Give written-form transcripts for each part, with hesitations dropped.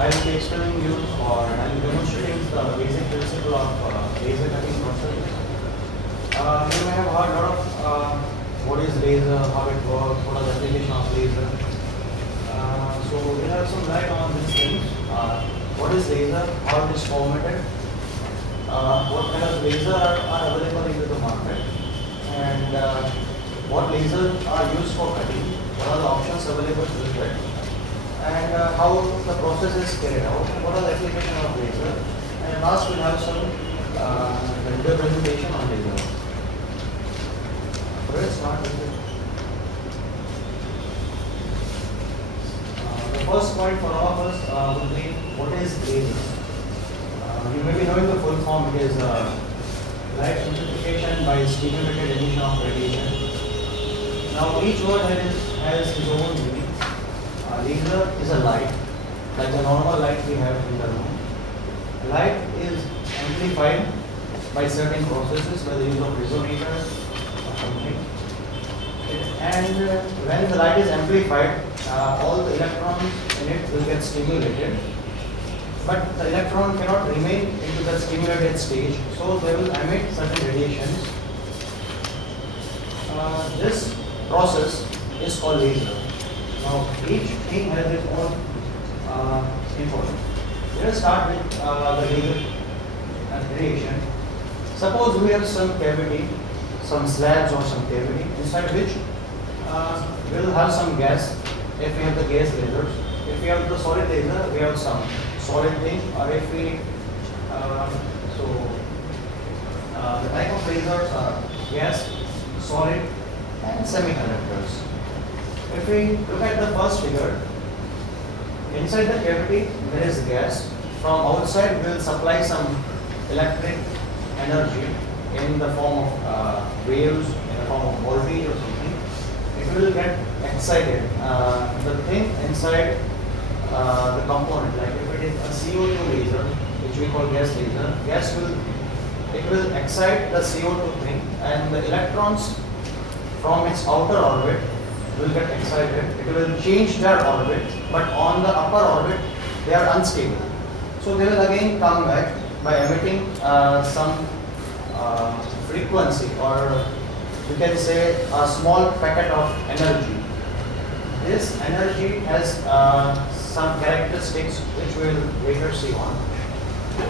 I will be explaining you or I will be demonstrating the basic principle of laser cutting process. You may have heard a lot of what is laser, how it works, what are the application of laser. So we have some light on these things. What is laser, how it is formatted, what kind of laser are available in the market, and what lasers are used for cutting, what are the options available with it, and how the process is carried out, what are the application of laser, and last we'll have some video presentation on laser. Let's start with it. The first point for all of us would be what is laser. You may be knowing the full form. It is light amplification by stimulated emission of radiation. Now each word has its own meaning. Laser is a light, like the normal light we have in the room. Light is amplified by certain processes, by the use of resonator or something. And when the light is amplified, all the electrons in it will get stimulated. But the electron cannot remain into the stimulated stage, so they will emit certain radiations. This process is called laser. Now, each thing has its own importance. Let us start with the laser radiation. Suppose we have some cavity, some slabs or some cavity, inside which we'll have some gas. If we have the gas lasers, if we have the solid laser, we have some solid thing, or if we the type of lasers are gas, solid, and semiconductors. If we look at the first figure, inside the cavity there is gas. From outside we will supply some electric energy in the form of waves, in the form of voltage or something. It will get excited. The thing inside the component, like if it is a CO2 laser, which we call gas laser, it will excite the CO2 thing, and the electrons from its outer orbit will get excited. It will change their orbit, but on the upper orbit they are unstable. So they will again come back by emitting some frequency, or you can say a small packet of energy. This energy has some characteristics which we will later see on.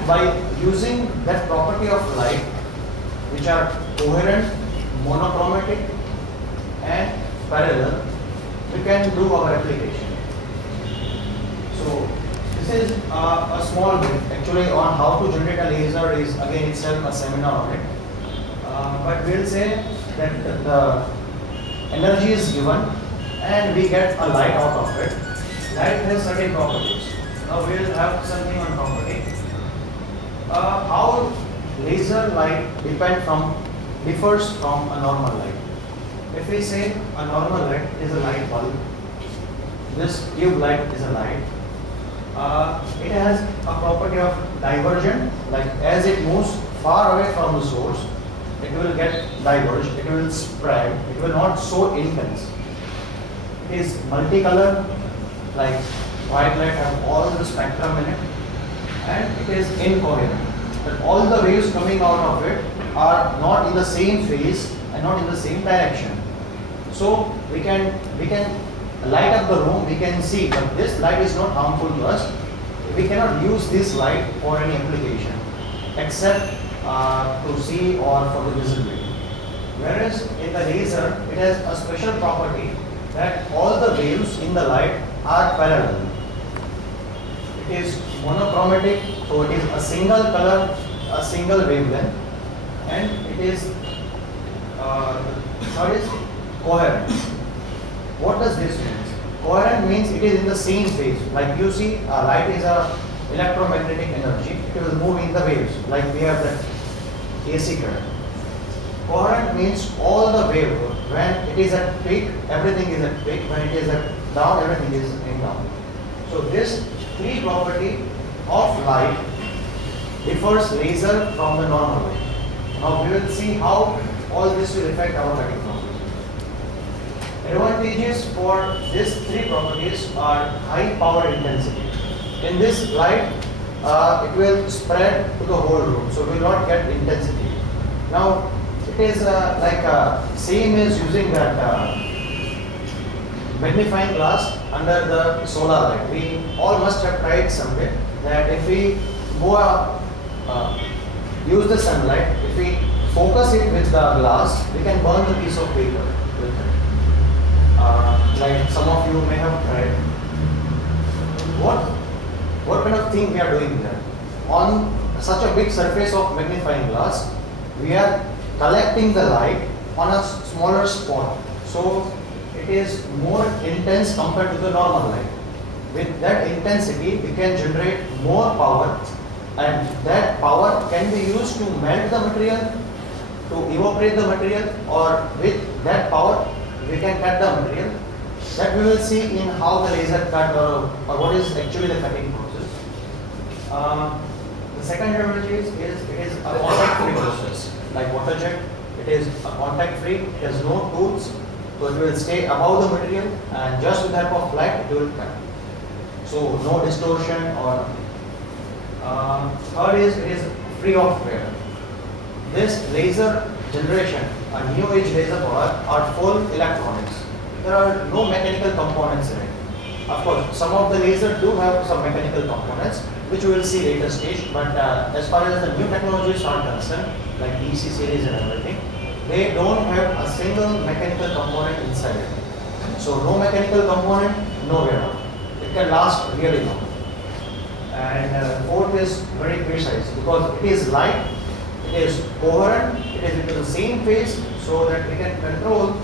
By using that property of light, which are coherent, monochromatic, and parallel, we can do our application. So this is a small bit actually on how to generate a laser. Is again itself a seminar on it, but we'll say that the energy is given and we get a light out of it. Light has certain properties. Now we will have something on property. How laser light differs from a normal light. If we say a normal light is a light bulb, this tube light is a light. It has a property of divergent, like as it moves far away from the source, it will get diverged, it will spread, it will not so intense. It is multicolor, like white light have all the spectrum in it, and it is incoherent. That all the waves coming out of it are not in the same phase and not in the same direction. So we can light up the room, we can see, but this light is not harmful to us. We cannot use this light for any application except to see or for the visibility. Whereas in the laser, it has a special property that all the waves in the light are parallel. It is monochromatic, so it is a single color, a single wavelength, and it is coherent. What does this mean? Coherent means it is in the same phase. Like you see, light is a electromagnetic energy. It will move in the waves. Like we have that AC current. Coherent means all the wave. When it is at peak, everything is at peak. When it is at down, everything is in down. So this three property of light differs laser from the normal light. Now we will see how all this will affect our cutting process. Advantages for these three properties are high power intensity. In this light, it will spread to the whole room, so we will not get intensity. Now, it is same as using that magnifying glass under the solar light. We all must have tried somewhere that if we go use the sunlight, if we focus it with the glass, we can burn the piece of paper with it. Like some of you may have tried. What kind of thing we are doing there? On such a big surface of magnifying glass, we are collecting the light on a smaller spot. So it is more intense compared to the normal light. With that intensity, we can generate more power, and that power can be used to melt the material, to evaporate the material, or with that power, we can cut the material. That we will see in how the laser cut or what is actually the cutting process. The second advantage is it is a contact-free process. Like Waterjet, it is a contact-free, it has no tools, so it will stay above the material and just with the help of light it will cut. So no distortion or third is it is free of wear. This laser generation, a new age laser product, are full electronics. There are no mechanical components in it. Of course, some of the lasers do have some mechanical components, which we will see later stage. But as far as the new technologies are concerned, like DC series and everything, they don't have a single mechanical component inside it. So no mechanical component, no wear out. It can last really long. And fourth is very precise because it is light, it is coherent, it is into the same phase, so that we can control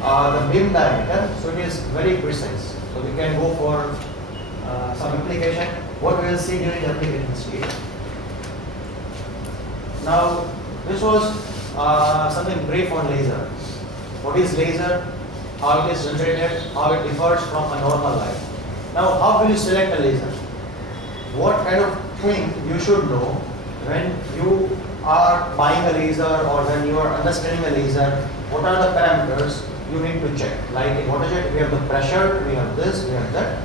the beam diameter. So it is very precise. So we can go for some application. What we will see during the application stage. Now, this was something brief on laser. What is laser? How it is generated? How it differs from a normal light. Now, how will you select a laser? What kind of thing you should know when you are buying a laser or when you are understanding a laser? What are the parameters you need to check? Like in Waterjet, we have the pressure, we have this, we have that.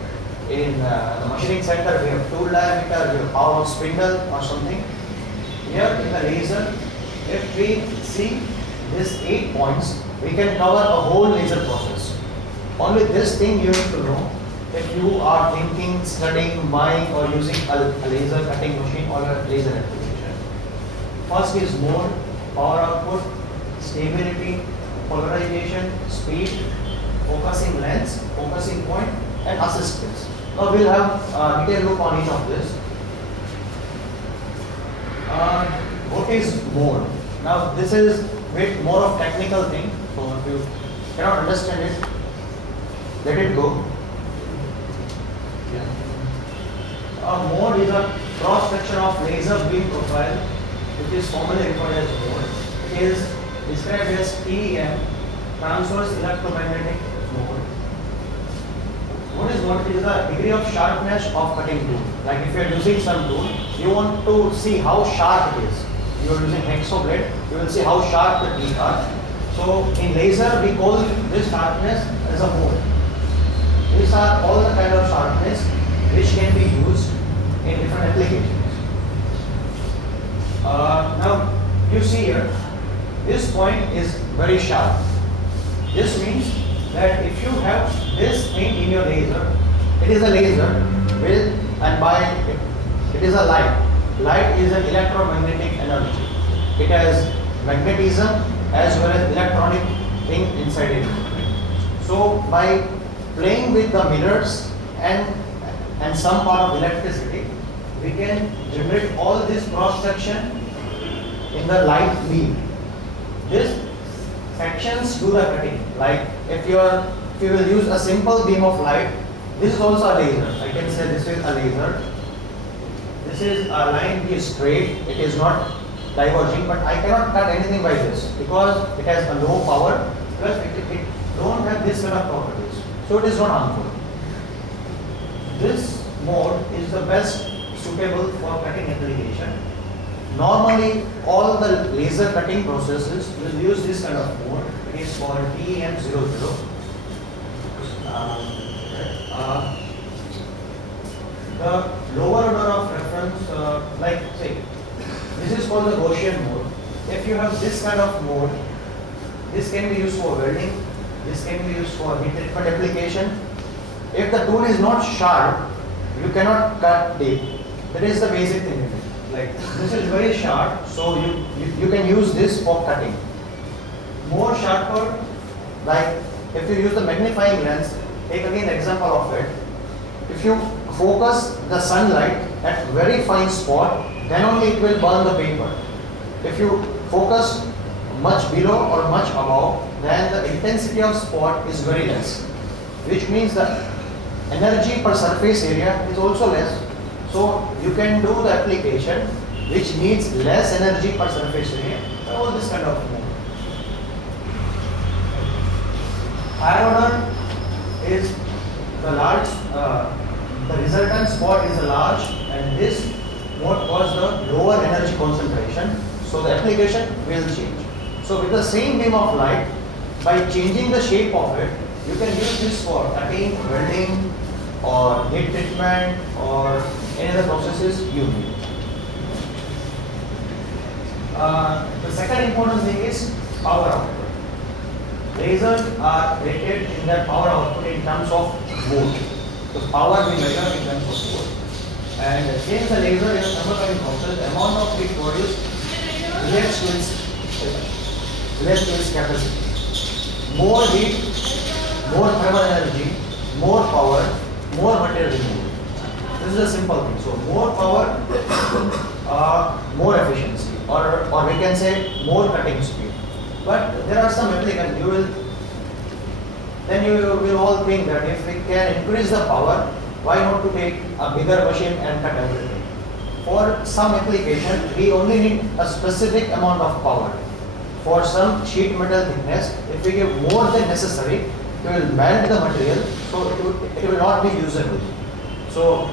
In the machining center, we have tool diameter, we have power of spindle or something. Here in the laser, if we see these 8 points, we can cover a whole laser process. Only this thing you need to know if you are thinking, studying, buying or using a laser cutting machine or a laser application. First is mode, power output, stability, polarization, speed, focusing length, focusing point, and assistance. Now we'll have a detailed look on each of this. What is mode? Now this is a bit more of technical thing, so if you cannot understand it, let it go. Mode is a cross section of laser beam profile, which is commonly referred as mode. It is described as TEM, transverse electromagnetic mode. What is mode? It is the degree of sharpness of cutting tool. Like if you are using some tool, you want to see how sharp it is. You are using hexo blade, you will see how sharp the teeth are. So in laser, we call this sharpness as a mode. These are all the kind of sharpness which can be used in different applications. Now you see here, this point is very sharp. This means that if you have this thing in your laser, it is a laser with and by it is a light. Light is an electromagnetic energy. It has magnetism as well as electronic thing inside it. So by playing with the mirrors and some part of electricity, we can generate all this cross section in the light beam. This sections do the cutting. Like if you will use a simple beam of light, this is also a laser. I can say this is a laser. This is a line which is straight. It is not diverging, but I cannot cut anything by this because it has a low power. Plus it don't have this kind of properties, so it is not harmful. This mode is the best suitable for cutting application. Normally, all the laser cutting processes will use this kind of mode. It is called TEM00. The called the Gaussian mode. If you have this kind of mode, this can be used for welding, this can be used for heat treatment application. If the tool is not sharp, you cannot cut deep. That is the basic thing. Like this is very sharp, so you can use this for cutting. More sharper, like if you use the magnifying lens, take again example of it. If you focus the sunlight at very fine spot, then only it will burn the paper. If you focus much below or much above, then the intensity of spot is very less, which means the energy per surface area is also less. So you can do the application which needs less energy per surface area. All this kind of thing. Higher order is the large, the resultant spot is a large, and this what cause the lower energy concentration. So the application will change. So with the same beam of light, by changing the shape of it, you can use this for cutting, welding, or heat treatment, or any other processes you need. The second important thing is power output. Lasers are rated in their power output in terms of volt. So power we measure in terms of volt. And since the laser is a thermocoming process, the amount of heat produced relates to its capacity. More heat, more thermal energy, more power, more material removed. This is a simple thing. So more power, more efficiency, or we can say more cutting speed. But there are some applications you will all think that if we can increase the power, why not to take a bigger machine and cut everything? For some application, we only need a specific amount of power. For some sheet metal thickness, if we give more than necessary, it will melt the material, so it will not be usable. So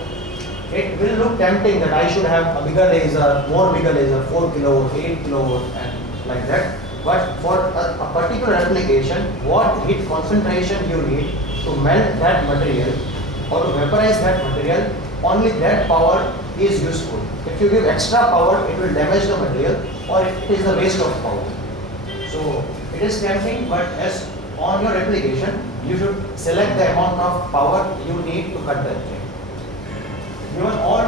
it will look tempting that I should have a bigger laser, more bigger laser, 4 kilowatt, 8 kilowatt, and like that. But for a particular application, what heat concentration you need to melt that material or to vaporize that material, only that power is useful. If you give extra power, it will damage the material, or it is a waste of power. So it is tempting, but as on your application, you should select the amount of power you need to cut that thing. Given all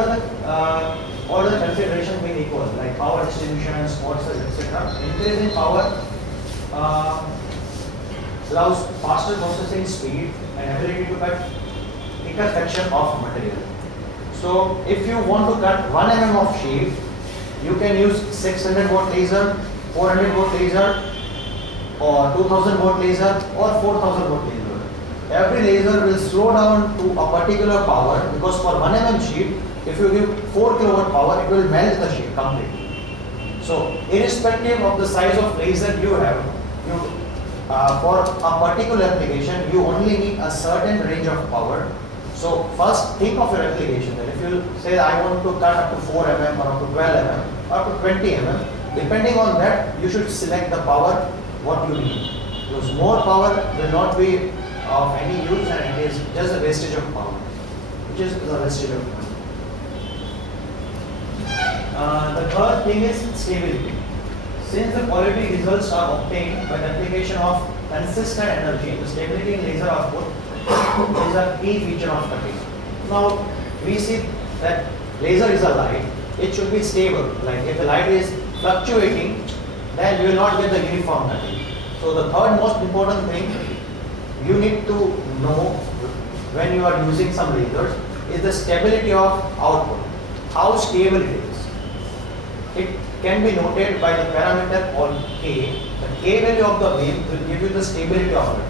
the considerations being equal, like power distribution, forces, etc., increasing power allows faster processing speed and ability to cut thicker section of material. So if you want to cut 1 mm of sheet, you can use 600 watt laser, 400 watt laser, or 2000 watt laser, or 4000 watt laser. Every laser will slow down to a particular power, because for 1 mm sheet, if you give 4 kilowatt power, it will melt the sheet completely. So irrespective of the size of laser you have, for a particular application, you only need a certain range of power. So first think of your application. That if you say I want to cut up to 4 mm or up to 12 mm or up to 20 mm, depending on that, you should select the power what you need. Because more power will not be of any use, and it is just a wastage of power, which is the wastage of power. The third thing is stability. Since the quality results are obtained by the application of consistent energy, the stability in laser output is a key feature of cutting. Now we see that laser is a light, it should be stable. Like if the light is fluctuating, then you will not get the uniform cutting. So the third most important thing you need to know when you are using some lasers is the stability of output, how stable it is. It can be noted by the parameter called K. The K value of the beam will give you the stability of it.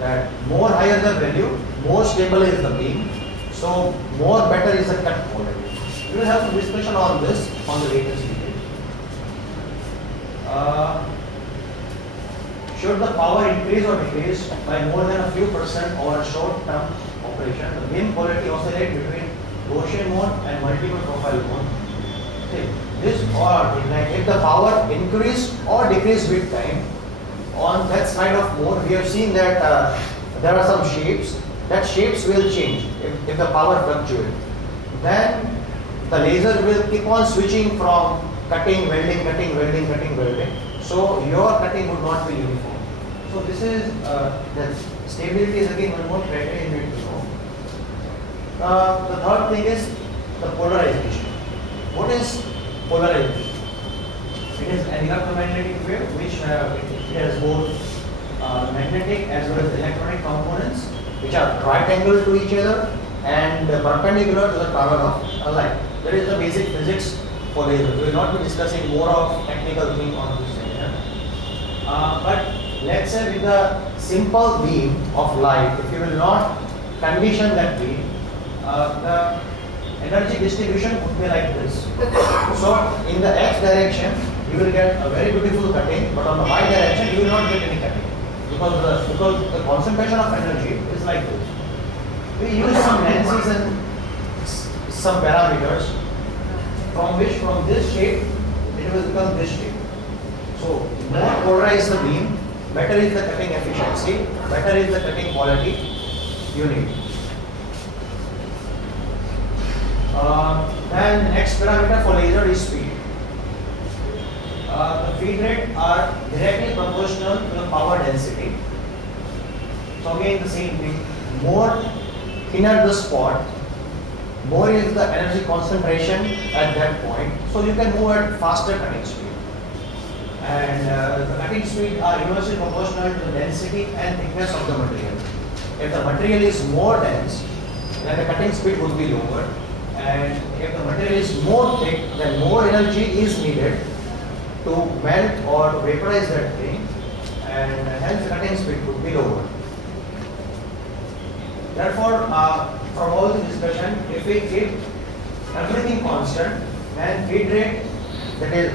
That more higher the value, more stable is the beam, so more better is the cut quality. We will have some discussion on this on the latest video. Should the power increase or decrease by more than a few percent over a short term operation, the beam quality oscillates between Gaussian mode and multiple profile mode. Okay. This or like if the power increase or decrease with time, on that side of mode we have seen that there are some shapes. That shapes will change if the power fluctuates. Then the laser will keep on switching from cutting, welding, cutting, welding, cutting, welding. So your cutting would not be uniform. So this is the stability is again one more criteria you need to know. The third thing is the polarization. What is polarization? It is an electromagnetic wave which it has both magnetic as well as electronic components which are right angle to each other and perpendicular to the travel of a light. That is the basic physics for laser. We will not be discussing more of technical thing on this area. But let's say with a simple beam of light, if you will not condition that beam, the energy distribution would be like this. So in the x direction, you will get a very beautiful cutting, but on the y direction, you will not get any cutting because the concentration of energy is like this. We use some lenses and some parameters from this shape it will become this shape. So more polarized the beam, better is the cutting efficiency, better is the cutting quality you need. Then next parameter for laser is speed. The feed rate are directly proportional to the power density. So again the same thing, more thinner the spot, more is the energy concentration at that point. So you can move at faster cutting speed. And the cutting speed are inversely proportional to the density and thickness of the material. If the material is more dense, then the cutting speed would be lower. And if the material is more thick, then more energy is needed to melt or to vaporize that thing, and hence the cutting speed would be lower. Therefore, from all the discussion, if we keep everything constant, then feed rate, that is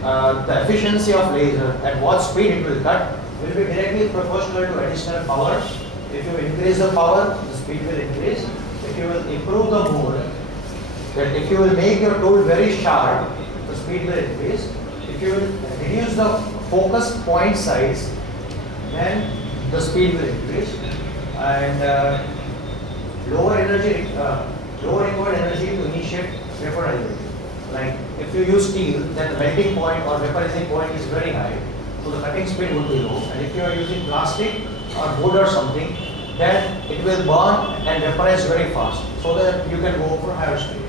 the efficiency of laser at what speed it will cut, will be directly proportional to additional power. If you increase the power, the speed will increase. If you will improve the mode, that if you will make your tool very sharp, the speed will increase. If you will reduce the focus point size, then the speed will increase. And lower required energy to initiate vaporization. Like if you use steel, then the melting point or vaporizing point is very high, so the cutting speed would be low. And if you are using plastic or wood or something, then it will burn and vaporize very fast, so that you can go for higher speed.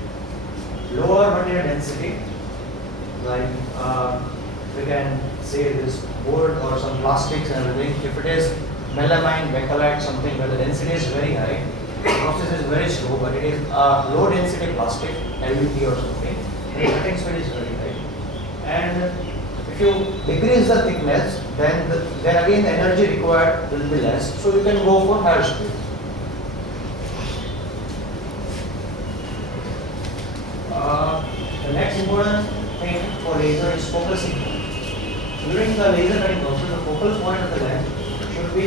Lower material density, like we can say this wood or some plastics and everything. If it is melamine, bakelite, something where the density is very high, the process is very slow, but it is low density plastic, LVT or something, the cutting speed is very high. And if you decrease the thickness, then again the energy required will be less, so you can go for higher speed. The next important thing for laser is focusing. During the laser cutting process, the focal point of the lens should be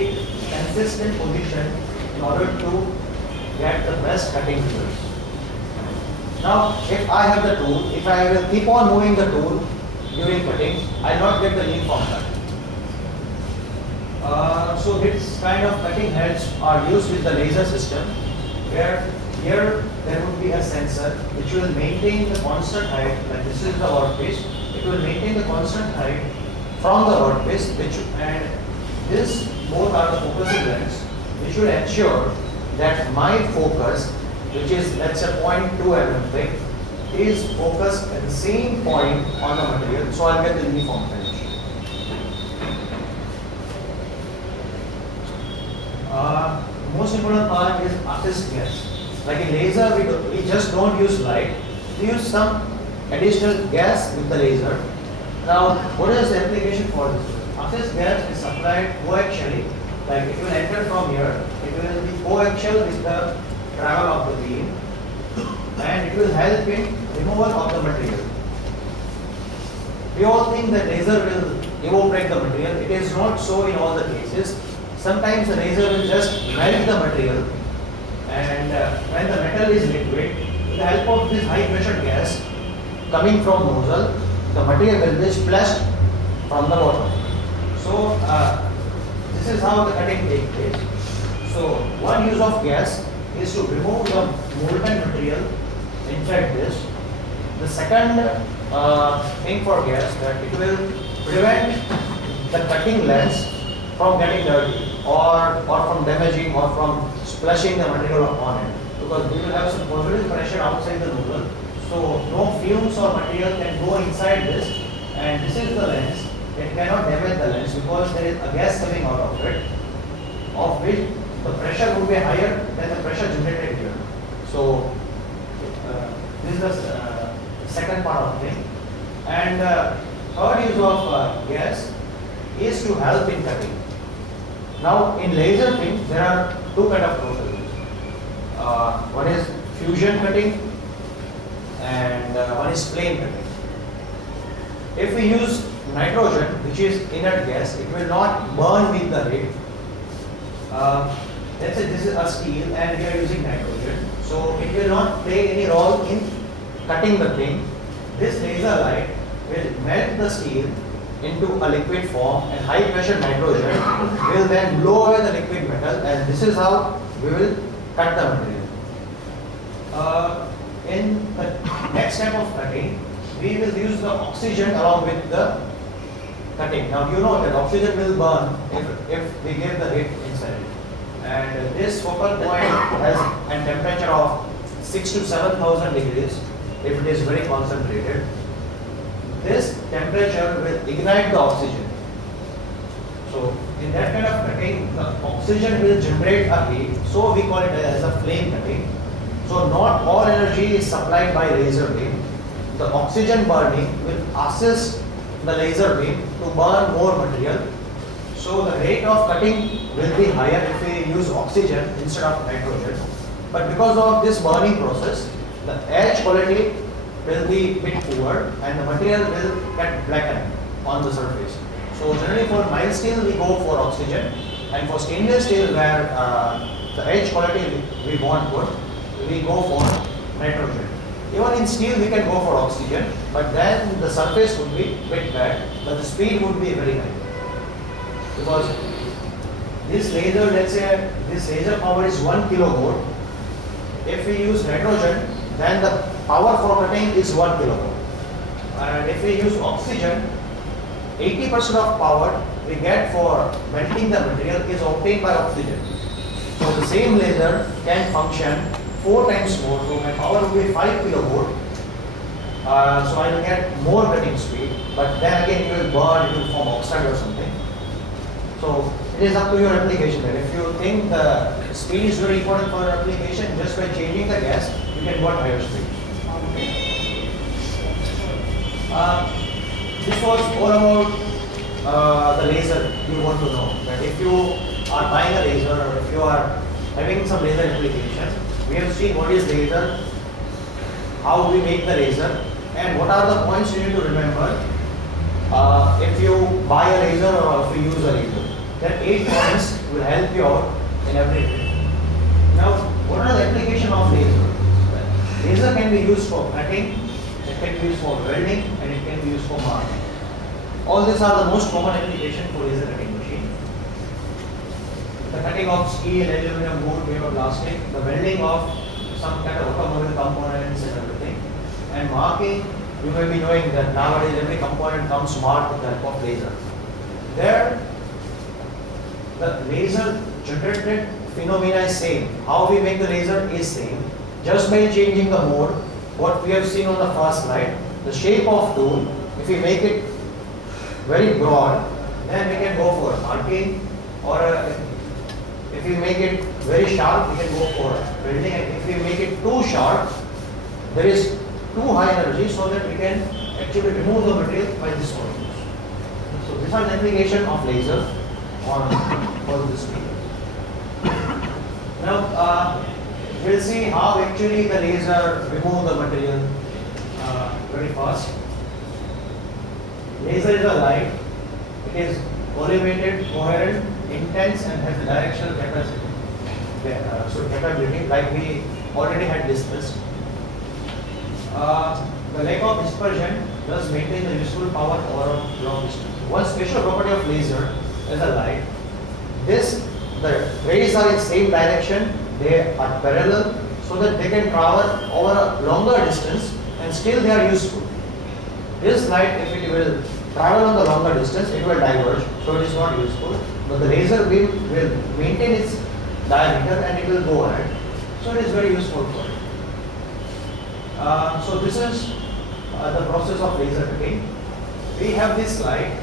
consistent position in order to get the best cutting results. Now, if I have the tool, if I will keep on moving the tool during cutting, I will not get the uniform cut. So this kind of cutting heads are used with the laser system, where here there would be a sensor which will maintain the constant height, like this is the workpiece, it will maintain the constant height from the workpiece, and this both are the focusing lens, which will ensure that my focus, which is let's say 0.2 mm thick, is focused at the same point on the material, so I'll get the uniform finish. Most important part is assist gas. Like in laser, we just don't use light, we use some additional gas with the laser. Now, what is the application for this? Assist gas is supplied coaxially, like it will enter from here, it will be coaxial with the travel of the beam, and it will help in removal of the material. We all think that laser will evaporate the material. It is not so in all the cases. Sometimes the laser will just melt the material, and when the metal is liquid, with the help of this high pressure gas coming from nozzle, the material will be splashed from the bottom. So this is how the cutting takes place. So one use of gas is to remove the molten material inside this. The second thing for gas that it will prevent the cutting lens from getting dirty or from damaging or from splashing the material on it, because we will have some positive pressure outside the nozzle, so no fumes or material can go inside this, and this is the lens. It cannot damage the lens because there is a gas coming out of it, of which the pressure will be higher than the pressure generated here. So this is the second part of the thing. And third use of gas is to help in cutting. Now in laser thing there are two kind of processes. One is fusion cutting and one is flame cutting. If we use nitrogen, which is inert gas, it will not burn with the heat. Let's say this is a steel and we are using nitrogen, so it will not play any role in cutting the thing. This laser light will melt the steel into a liquid form, and high pressure nitrogen will then blow away the liquid metal, and this is how we will cut the material. In the next step of cutting, we will use the oxygen along with the cutting. Now you know that oxygen will burn if we give the heat inside it. And this focal point has a temperature of 6 to 7,000 degrees if it is very concentrated. This temperature will ignite the oxygen. So in that kind of cutting, the oxygen will generate a heat, so we call it as a flame cutting. So not all energy is supplied by laser beam. The oxygen burning will assist the laser beam to burn more material. So the rate of cutting will be higher if we use oxygen instead of nitrogen. But because of this burning process, the edge quality will be bit poor and the material will get blackened on the surface. So generally for mild steel we go for oxygen, and for stainless steel where the edge quality we want good, we go for nitrogen. Even in steel we can go for oxygen, but then the surface would be bit bad, but the speed would be very high. Because this laser, let's say this laser power is 1 kilovolt. If we use nitrogen, then the power for cutting is 1 kilovolt. And if we use oxygen, 80% of power we get for melting the material is obtained by oxygen. So the same laser can function 4 times more. So my power will be 5 kilovolt. So I will get more cutting speed, but then again it will burn, it will form oxide or something. So it is up to your application. Then if you think the speed is very important for your application, just by changing the gas, you can go at higher speed. This was all about the laser you want to know. That if you are buying a laser or if you are having some laser application, we have seen what is laser, how we make the laser, and what are the points you need to remember if you buy a laser or if you use a laser. That 8 points will help you out in everything. Now, what are the application of laser? Laser can be used for cutting, it can be used for welding, and it can be used for marking. All these are the most common application for laser cutting machine. The cutting of steel, aluminum, wood, paper, plastic, the welding of some kind of automobile components and everything. And marking, you may be knowing that nowadays every component comes marked with the help of laser. There, the laser generated phenomena is same. How we make the laser is same. Just by changing the mode, what we have seen on the first slide, the shape of tool, if we make it very broad, then we can go for marking, or if we make it very sharp, we can go for welding. And if we make it too sharp, there is too high energy, so that we can actually remove the material by this process. So these are the application of laser on all this field. Now we'll see how actually the laser remove the material very fast. Laser is a light. It is collimated, coherent, intense, and has a directional capacity. So capability, like we already had discussed. The lack of dispersion does maintain the useful power over a long distance. One special property of laser is a light. The rays are in same direction, they are parallel, so that they can travel over a longer distance and still they are useful. This light, if it will travel on the longer distance, it will diverge, so it is not useful. But the laser beam will maintain its diameter and it will go ahead. So it is very useful for it. So this is the process of laser cutting. We have this light.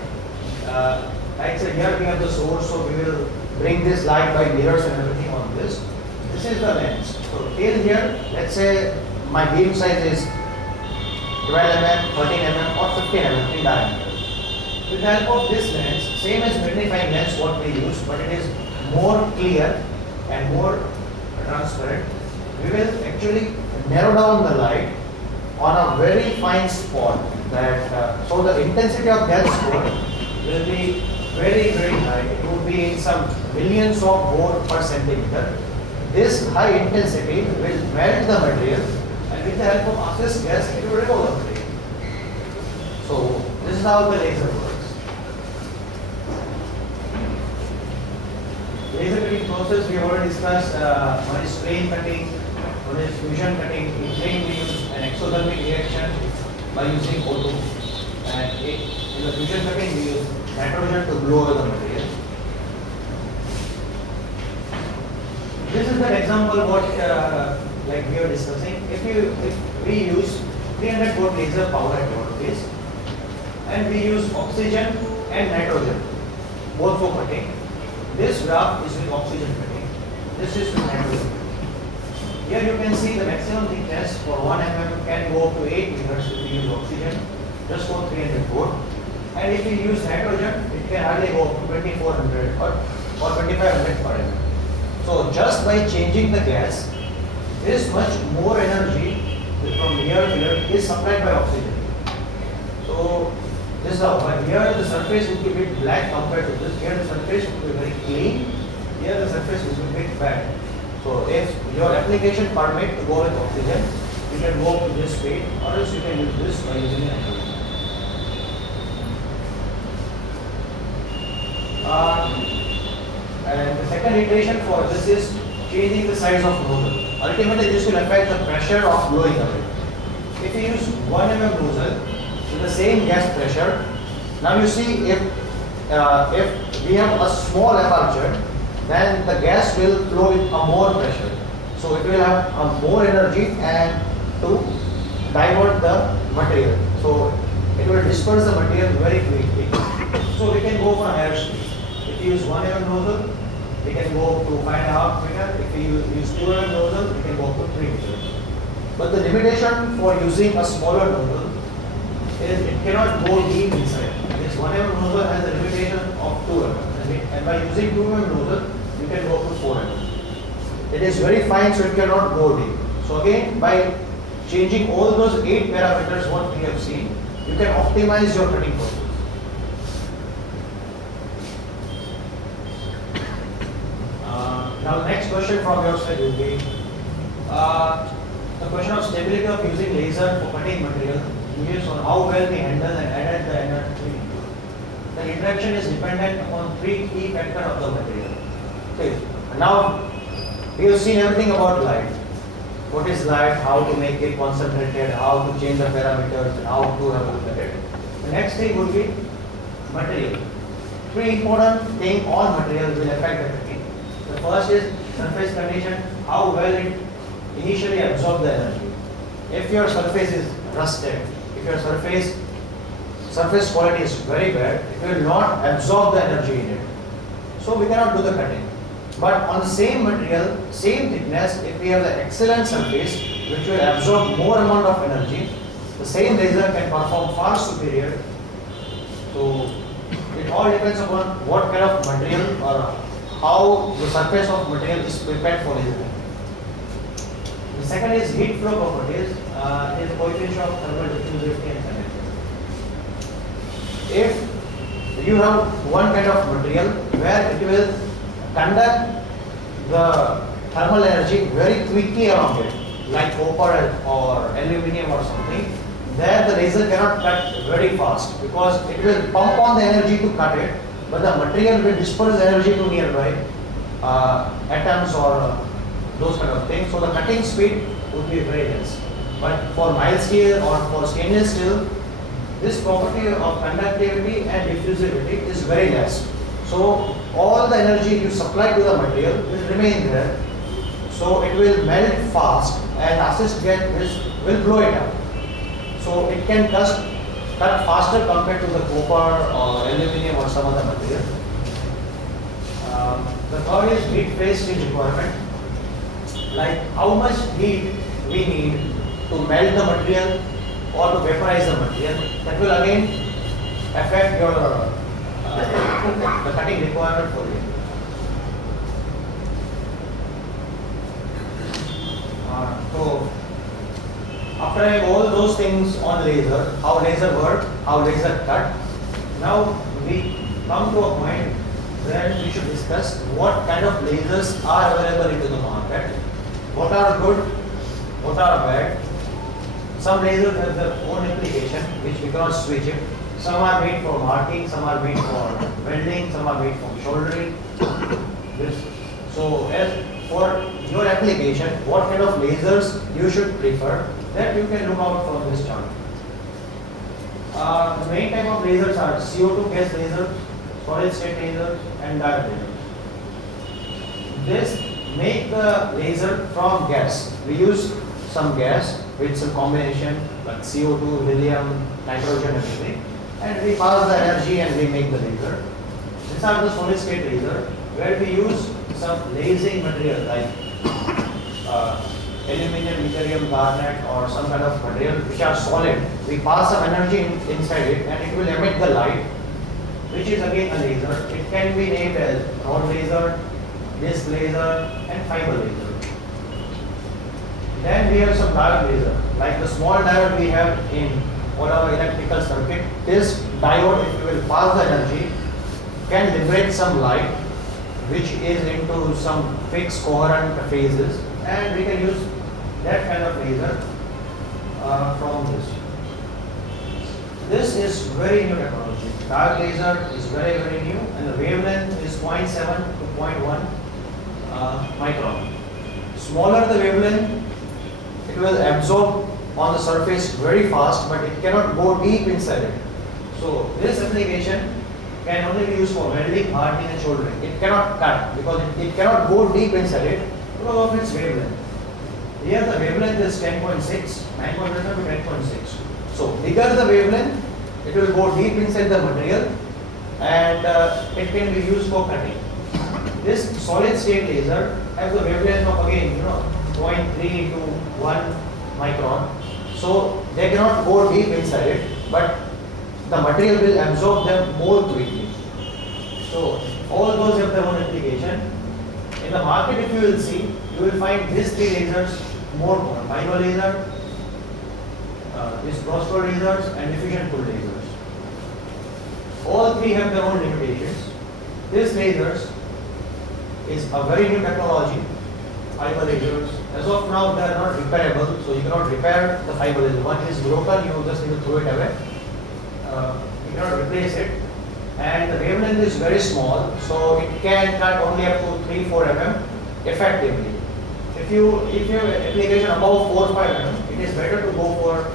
Like I said, here we have the source, so we will bring this light by mirrors and everything on this. This is the lens. So till here, let's say my beam size is 12 mm, 13 mm or 15 mm in diameter. With the help of this lens, same as magnifying lens what we use, but it is more clear and more transparent. We will actually narrow down the light on a very fine spot that so the intensity of that spot will be very high. It would be in some millions of Bohr per centimeter. This high intensity will melt the material, and with the help of access gas it will remove the material. So this is how the laser works. Laser cutting process we have already discussed. One is plane cutting, one is fusion cutting. In plane we use an exothermic reaction by using O2, and in the fusion cutting we use nitrogen to blow away the material. This is the example what like we are discussing. If we use 300 volt laser power at our place, and we use oxygen and nitrogen both for cutting. This graph is with oxygen cutting. This is with nitrogen. Here you can see the maximum thickness for 1 mm can go up to 8 meters if we use oxygen, just for 300 volt. And if we use nitrogen, it can hardly go up to 2400 or 2500 per mm. So just by changing the gas, this much more energy from here to here is supplied by oxygen. So this is how. Here the surface would be a bit black compared to this. Here the surface would be very clean. Here the surface would be a bit bad. So if your application permit to go with oxygen, you can go to this speed, or else you can use this by using nitrogen. And the second iteration for this is changing the size of nozzle. Ultimately, this will affect the pressure of blowing away. If you use 1 mm nozzle with the same gas pressure, now you see if we have a small aperture, then the gas will flow with a more pressure. So it will have a more energy and to divert the material. So it will disperse the material very quickly. So we can go for higher speed. If you use 1 mm nozzle, we can go to 5.5 meters. If you use 2 mm nozzle, we can go to 3 meters. But the limitation for using a smaller nozzle is it cannot go deep inside. This 1 mm nozzle has a limitation of 2 mm. And by using 2 mm nozzle, you can go to 4 mm. It is very fine, so it cannot go deep. So again, by changing all those 8 parameters what we have seen, you can optimize your cutting process. Now the next question from your side will be the question of stability of using laser for cutting material depends on how well we handle and edit the energy. The interaction is dependent upon 3 key factors of the material. Okay. Now we have seen everything about light. What is light, how to make it concentrated, how to change the parameters, and how to have a look at it. The next thing would be material. 3 important things on material will affect the cutting. The first is surface condition, how well it initially absorbs the energy. If your surface is rusted, if your surface quality is very bad, it will not absorb the energy in it. So we cannot do the cutting. But on the same material, same thickness, if we have the excellent surface which will absorb more amount of energy, the same laser can perform far superior. So it all depends upon what kind of material or how the surface of material is prepared for laser. The second is heat flow properties. Is the coefficient of thermal diffusivity and conductivity. If you have one kind of material where it will conduct the thermal energy very quickly along it, like copper or aluminium or something, there the laser cannot cut very fast because it will pump on the energy to cut it, but the material will disperse energy to nearby atoms or those kind of things. So the cutting speed would be very less. But for mild steel or for stainless steel, this property of conductivity and diffusivity is very less. So all the energy you supply to the material will remain there. So it will melt fast and assist gas will blow it up. So it can cut faster compared to the copper or aluminum or some other material. The third is heat phase change requirement. Like how much heat we need to melt the material or to vaporize the material. That will again affect your the cutting requirement for you. So after I all those things on laser, how laser work, how laser cut, now we come to a point where we should discuss what kind of lasers are available into the market, what are good, what are bad. Some lasers have their own application which we cannot switch it. Some are made for marking, some are made for welding, some are made for soldering. So as for your application, what kind of lasers you should prefer, that you can look out from this chart. The main type of lasers are CO2 gas lasers, solid state lasers, and diode lasers. This make the laser from gas. We use some gas with some combination like CO2, helium, nitrogen, everything, and we pass the energy and we make the laser. These are the solid state laser where we use some lasing material like aluminum, lithium, garnet, or some kind of material which are solid. We pass some energy inside it and it will emit the light, which is again a laser. It can be named as rod laser, disc laser, and fiber laser. Then we have some diode laser, like the small diode we have in all our electrical circuit. This diode, if you will pass the energy, can liberate some light which is into some fixed coherent phases, and we can use that kind of laser from this. This is very new technology. Diode laser is very, very new, and the wavelength is 0.7 to 0.1 micron. Smaller the wavelength, it will absorb on the surface very fast, but it cannot go deep inside it. So this application can only be used for welding, hardening, and soldering. It cannot cut because it cannot go deep inside it because of its wavelength. Here the wavelength is 10.6, 9.7 to 10.6. So bigger the wavelength, it will go deep inside the material, and it can be used for cutting. This solid state laser has the wavelength of again 0.3 to 1 micron. So they cannot go deep inside it, but the material will absorb them more quickly. So all those have their own application. In the market, if you will see, you will find these three lasers more common: fiber laser, these crossflow lasers, and diffusion cooled lasers. All three have their own limitations. These lasers is a very new technology. Fiber lasers, as of now, they are not repairable, so you cannot repair the fiber laser. One is broken, you just need to throw it away. You cannot replace it, and the wavelength is very small, so it can cut only up to 3-4 mm effectively. If you have an application above 4-5 mm, it is better to go for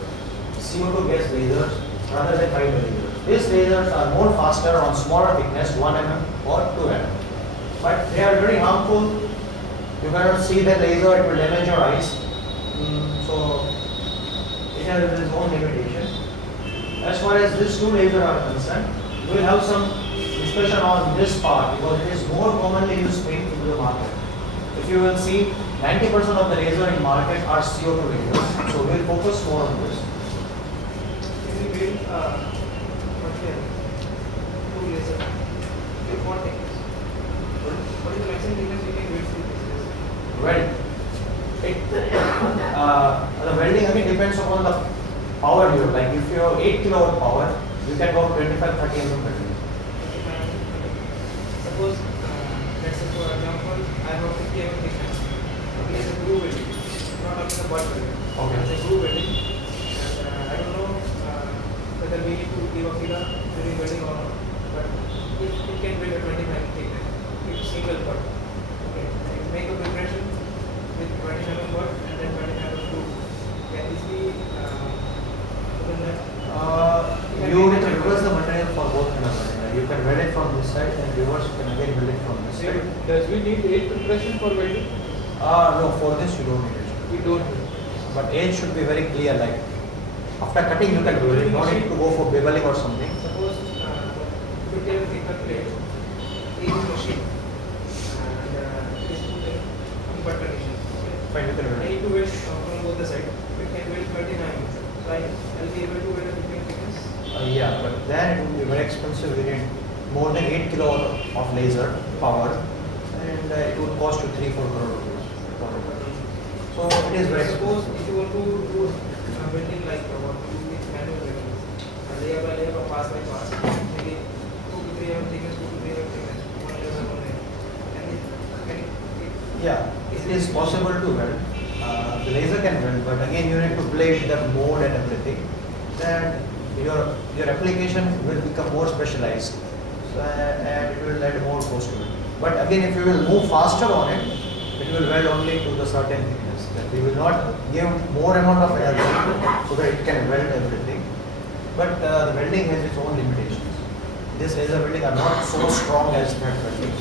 CO2 gas lasers rather than fiber lasers. These lasers are more faster on smaller thickness, 1 mm or 2 mm, but they are very harmful. You cannot see the laser; it will damage your eyes. So it has its own limitation. As far as these two lasers are concerned, we will have some discussion on this part because it is more commonly used into the market. If you will see, 90% of the lasers in market are CO2 lasers. So we will focus more on this. Can we build material two laser? What techniques? What is the maximum thickness we can build with this laser? Well, the welding again depends upon the power you have. Like if you have 8 kilowatt power, you can go 25-30 mm welding. Suppose, let's say for example, I have 50 mm thickness. Okay, it's a glue welding, not talking about welding. Okay. It's a glue welding, and I don't know whether we need to give a filler during welding or not, but it can build a 25 mm thickness. It's single cut. Okay, I make a preparation with 20 mm cut and then 20 mm glue. Can this be done that? Does we need age preparation for welding? No, for this you don't need it. We don't need. But age should be very clear, like after cutting you can do it. You don't need to go for beveling or something. Suppose you take a thicker plate, age is machine, and it is put in bud condition. Okay. Fine, you can I weld. need to weld from both the sides. We can weld 29 inches. So I'll be able to weld a 15 thickness. Yeah, but then it would be very expensive. You need more than 8 kilo of laser power, and it would cost you 3-4 crore rupees. So it is very Suppose expensive. if you want to do welding like what we do with manual welding, layer by layer or pass by pass, maybe 2 to 3 mm thickness, 2 to 3 mm thickness, one layer by one layer. Yeah, it is possible to weld. The laser can weld, but again you need to play with the mode and everything. Then your application will become more specialized, so, and it will add more cost to it. But again, if you will move faster on it, it will weld only to the certain thickness. That we will not give more amount of energy so that it can weld everything. But the welding has its own limitations. This laser welding are not so strong as thread welding.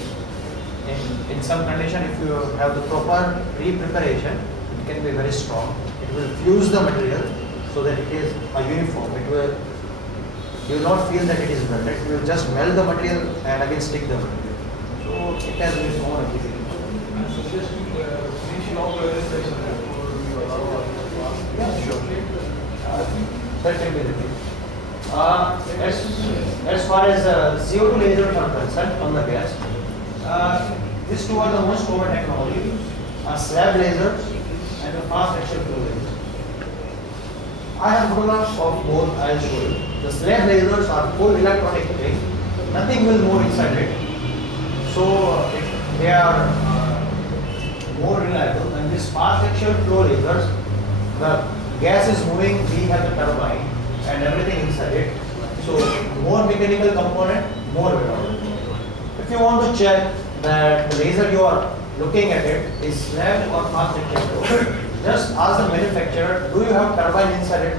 In some condition, if you have the proper pre-preparation, it can be very strong. It will fuse the material so that it is a uniform. You will not feel that it is welded. You will just weld the material and again stick the material. So it has its own application. Yeah, sure. That can be the thing. As far as CO2 lasers are concerned on the gas, these two are the most common technology, slab lasers and the fast action flow lasers. I have photographs of both, I will show you. The slab lasers are full electronic thing, nothing will move inside it. So they are more reliable than this fast action flow lasers. The gas is moving, we have the turbine and everything inside it. So more mechanical component, more reliable. If you want to check that the laser you are looking at it is slab or fast action flow, just ask the manufacturer, do you have turbine inside it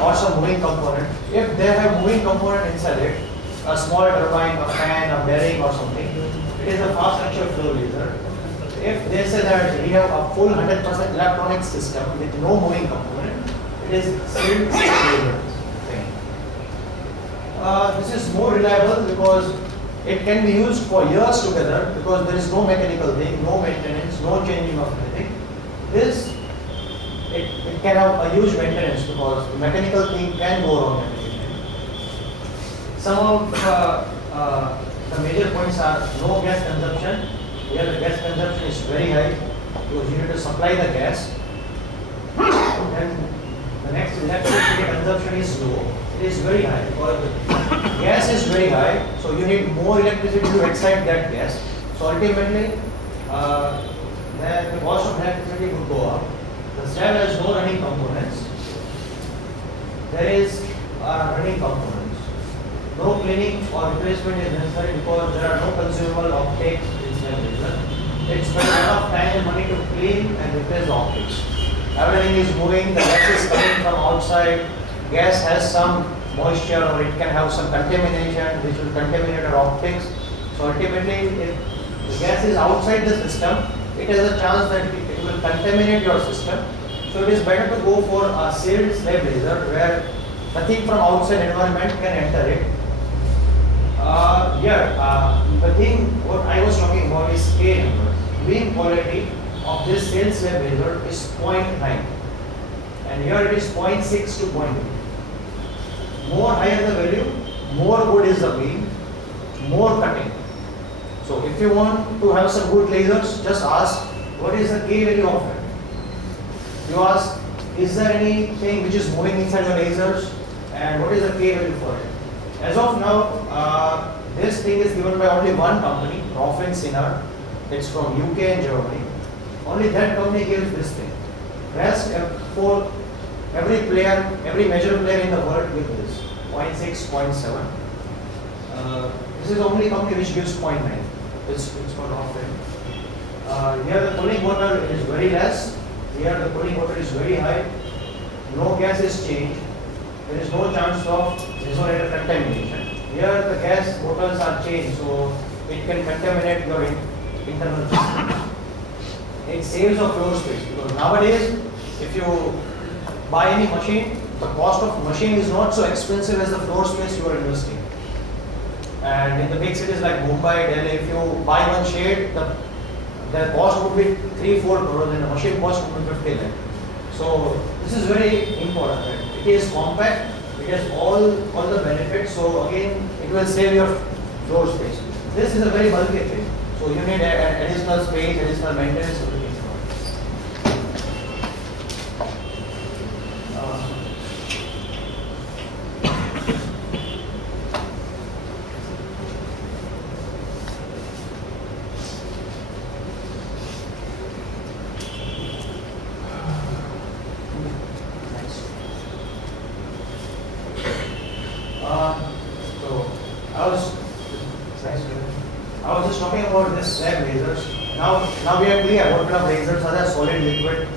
or some moving component? If they have moving component inside it, a small turbine, a fan, a bearing or something, it is a fast action flow laser. If they say that we have a full 100% electronic system with no moving component, it is sealed laser. This is more reliable because it can be used for years together because there is no mechanical thing, no maintenance, no changing of anything. This, it can have a huge maintenance because the mechanical thing can go wrong at any time. Some of the major points are no gas consumption. Here the gas consumption is very high because you need to supply the gas. And the next, electricity consumption is low. It is very high because the gas is very high, so you need more electricity to excite that gas. So ultimately, then the cost of electricity would go up. The slab has no running components. There is running components. No cleaning or replacement is necessary because there are no consumable optics in slab laser. It spends a lot of time and money to clean and replace the optics. Everything is moving, the gas is coming from outside. Gas has some moisture or it can have some contamination which will contaminate our optics. So ultimately, if the gas is outside the system, it has a chance that it will contaminate your system. So it is better to go for a sealed slab laser where nothing from outside environment can enter it. The thing what I was talking about is K number. Beam quality of this sealed slab laser is 0.9 and here it is 0.6 to 0.8. More higher the value, more good is the beam, more cutting. So if you want to have some good lasers, just ask what is the K value of it. You ask, is there anything which is moving inside your lasers and what is the K value for it? As of now, this thing is given by only one company, Roffin Sinner. It's from UK and Germany. Only that company gives this thing. Rest for every player, every major player in the world gives this 0.6, 0.7. This is the only company which gives 0.9. It's called Roffin. Here the cooling water is very less. Here the cooling water is very high. No gas is changed. There is no chance of resonator contamination. Here the gas bottles are changed, so it can contaminate your internal system. It saves a floor space because nowadays, if you buy any machine, the cost of machine is not so expensive as the floor space you are investing. And in the big cities like Mumbai, Delhi, if you buy one shade, the cost would be 3-4 crores and the machine cost would be 50 lakh. So this is very important. Right? It is compact, it has all the benefits. So again, it will save your floor space. This is a very bulky thing. So you need additional space, additional maintenance. Everything. So I was just talking about this slab lasers. Now we are clear what kind of lasers are there: solid, liquid,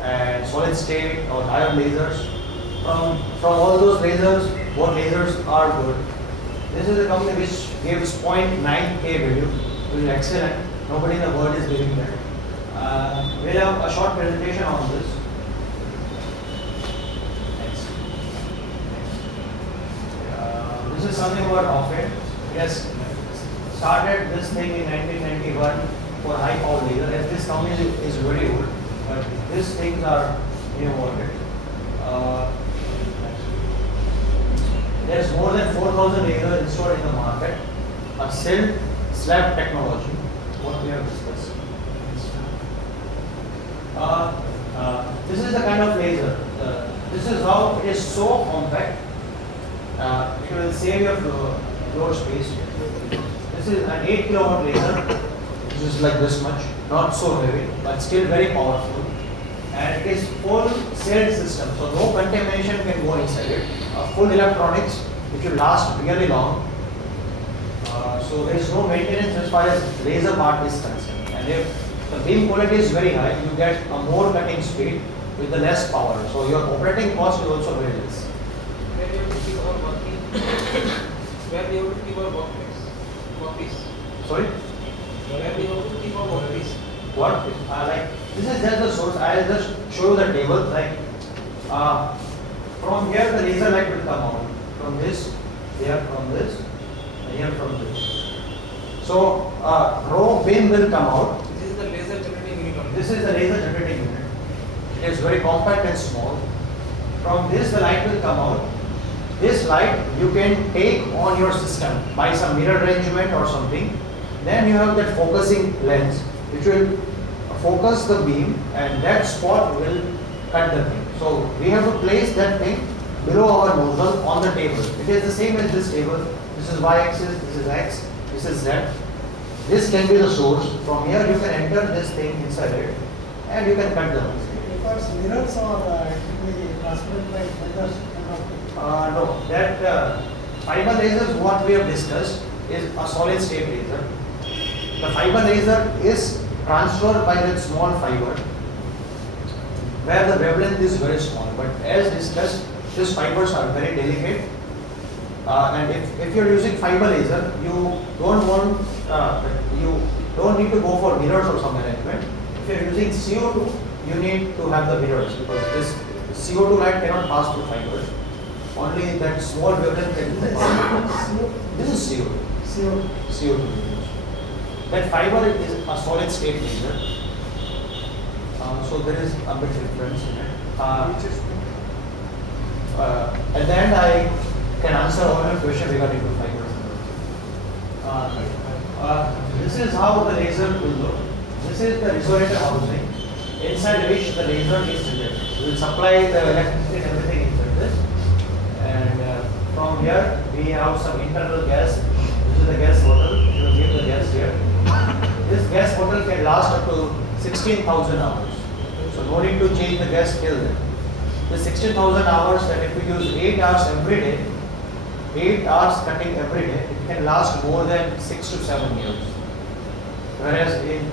and solid state or ion lasers. From all those lasers, what lasers are good? This is a company which gives 0.9K value, which is excellent. Nobody in the world is giving that. We'll have a short presentation on this. This is something about Offit. Yes, started this thing in 1991 for high power laser. As this company is very old, but these things are innovative. There's more than 4,000 lasers installed in the market. A sill slab technology, what we have discussed. This is the kind of laser. This is how it is so compact. It will save your floor space. This is an 8 kilowatt laser, which is like this much, not so heavy, but still very powerful. And it is full sealed system, so no contamination can go inside it. Full electronics, which will last really long. So there is no maintenance as far as laser part is concerned. And if the beam quality is very high, you get a more cutting speed with the less power. So your operating cost is also very less. Where we have to keep our working, where we have to keep our workpiece. Sorry? Where we have to keep our workpiece. What? Like this is just the source. I'll just show you the table. Like from here the laser light will come out. From this, here from this, and here from this. So raw beam will come out. This is the laser generating unit only. This is the laser generating unit. It is very compact and small. From this the light will come out. This light you can take on your system by some mirror arrangement or something. Then you have that focusing lens which will focus the beam and that spot will cut the thing. So we have to place that thing below our nozzle on the table. It is the same as this table. This is y-axis, this is x, this is z. This can be the source. From here you can enter this thing inside it and you can cut the thing. Because mirrors or it will be transparent by lasers. No, that fiber lasers what we have discussed is a solid state laser. The fiber laser is transferred by that small fiber where the wavelength is very small. But as discussed, these fibers are very delicate. And if you're using fiber laser, you don't need to go for mirrors or some arrangement. If you're using CO2, you need to have the mirrors because this CO2 light cannot pass through fibers. Only that small wavelength can pass. This is CO2. CO2. That fiber is a solid state laser. So there is a bit difference in it. At the end, I can answer all your questions regarding to fibers. This is how the laser will look. This is the resonator housing inside which the laser is generated. We will supply the electricity and everything inside this. And from here we have some internal gas. This is the gas bottle. We will give the gas here. This gas bottle can last up to 16,000 hours. So no need to change the gas till then. The 16,000 hours that if we use 8 hours every day, 8 hours cutting every day, it can last more than 6 to 7 years. Whereas in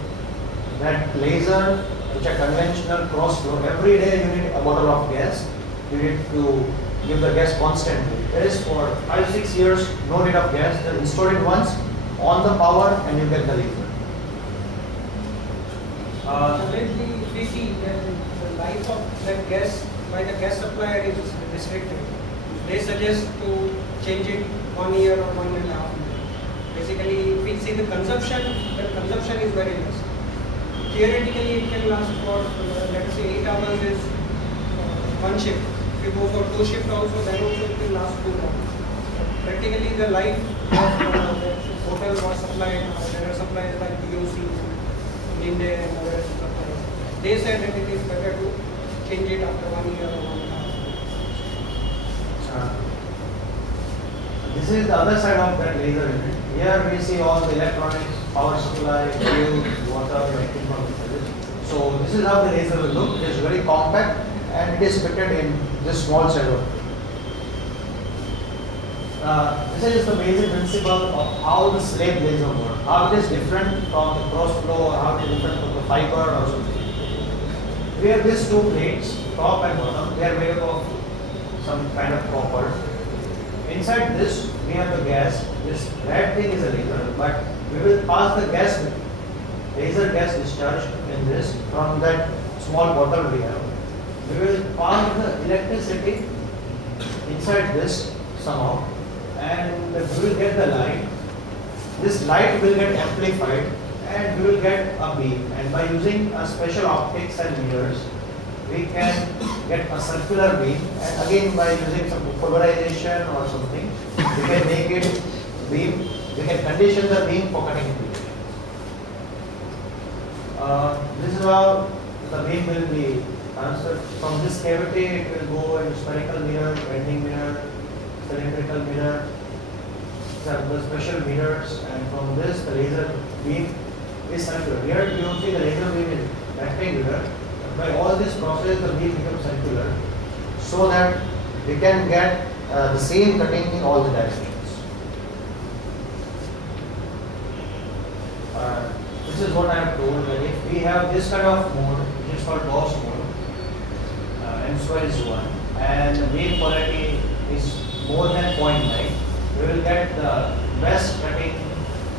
that laser, which are conventional cross flow, every day you need a bottle of gas. You need to give the gas constantly. Whereas for 5-6 years, no need of gas. Just install it once on the power and you get the laser. Currently, if we see that the life of that gas by the gas supplier is restricted. They suggest to change it 1 year or 1.5 years. Basically, if we see the consumption is very less. Theoretically, it can last for let us say 8 hours is one shift. If you go for 2 shifts also, then also it will last too long. Practically, the life of the hotel was supplied. There are suppliers like DOC, Linde, and other suppliers. They said that it is better to change it after 1 year or 1.5 years. This is the other side of that laser unit. Here we see all the electronics, power supply, fuel, water, lighting from the. So this is how the laser will look. It is very compact and it is fitted in this small shadow. This is the basic principle of how the slave laser works. How it is different from the cross flow, or how it is different from the fiber or something. We have these two plates, top and bottom. They are made up of some kind of copper. Inside this, we have the gas. This red thing is a laser, but we will pass the gas, laser gas discharge in this from that small bottle we have. We will pass the electricity inside this somehow, and we will get the light. This light will get amplified, and we will get a beam. And by using a special optics and mirrors, we can get a circular beam, and again by using some polarization or something, we can make it beam. We can condition the beam for cutting application. This is how the beam will be transferred from this cavity. It will go into spherical mirror, bending mirror, cylindrical mirror. These are the special mirrors, and from this the laser beam is circular. Here you see the laser beam is rectangular. By all this process, the beam becomes circular, so that we can get the same cutting in all the directions. This is what I have told, that if we have this kind of mode, which is called Gauss mode, m square is 1, and the beam quality is more than 0.9, we will get the best cutting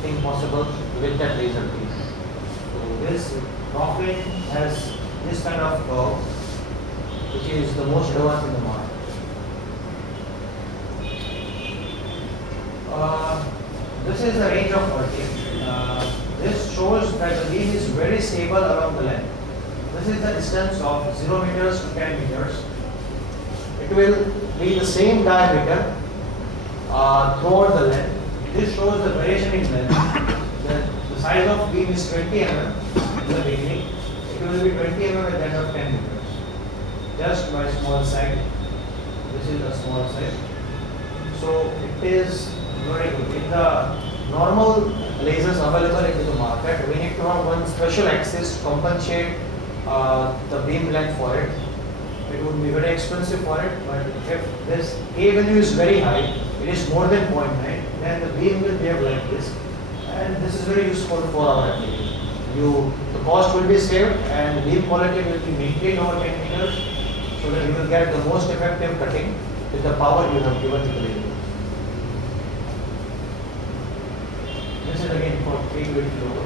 thing possible with that laser beam. So this coffin has this kind of curve, which is the most advanced in the market. This is the range of working. This shows that the beam is very stable along the length. This is the distance of 0 meters to 10 meters. It will be the same diameter throughout the length. This shows the variation in length. The size of beam is 20 mm in the beginning. It will be 20 mm at the end of 10 meters. Just by small side. This is a small side. So it is very good. In the normal lasers available in the market, we need to have one special axis to compensate the beam length for it. It would be very expensive for it, but if this A value is very high, it is more than 0.9, then the beam will behave like this. And this is very useful for our application. The cost will be saved and the beam quality will be maintained over 10 meters, so that you will get the most effective cutting with the power you have given to the laser. This is again for 320 kV.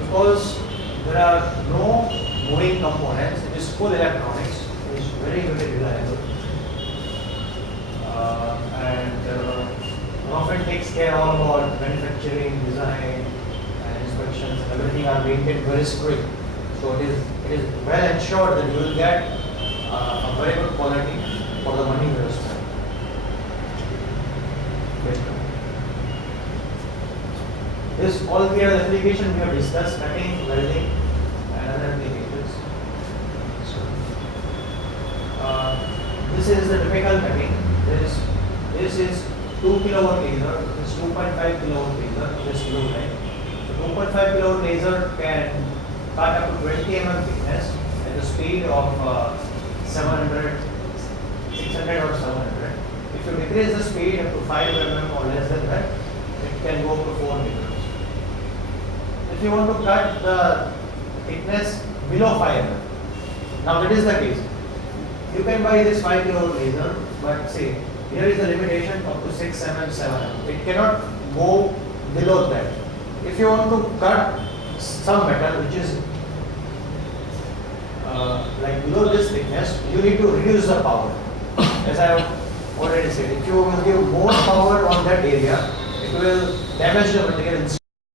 Because there are no moving components, it is full electronics, it is very, very reliable. Often takes care all about manufacturing, design, and inspections, and everything are maintained very strict. So it is well ensured that you will get a very good quality for the money you spend. This all the other applications we have discussed: cutting, welding, and other applications. This is the typical cutting. This is 2 kilowatt laser. This is 2.5 kilowatt laser. This blue line. So 2.5 kilowatt laser can cut up to 20 mm thickness at the speed of 700, 600 or 700. If you decrease the speed up to 5 mm or less than that, it can go up to 4 meters. If you want to cut the thickness below 5 mm, now that is the case. You can buy this 5 kilowatt laser, but say here is the limitation up to 6 mm, 7 mm. It cannot go below that. if you want to cut some metal which is like below this thickness, you need to reduce the power. As I have already said, if you will give more power on that area, it will damage the material.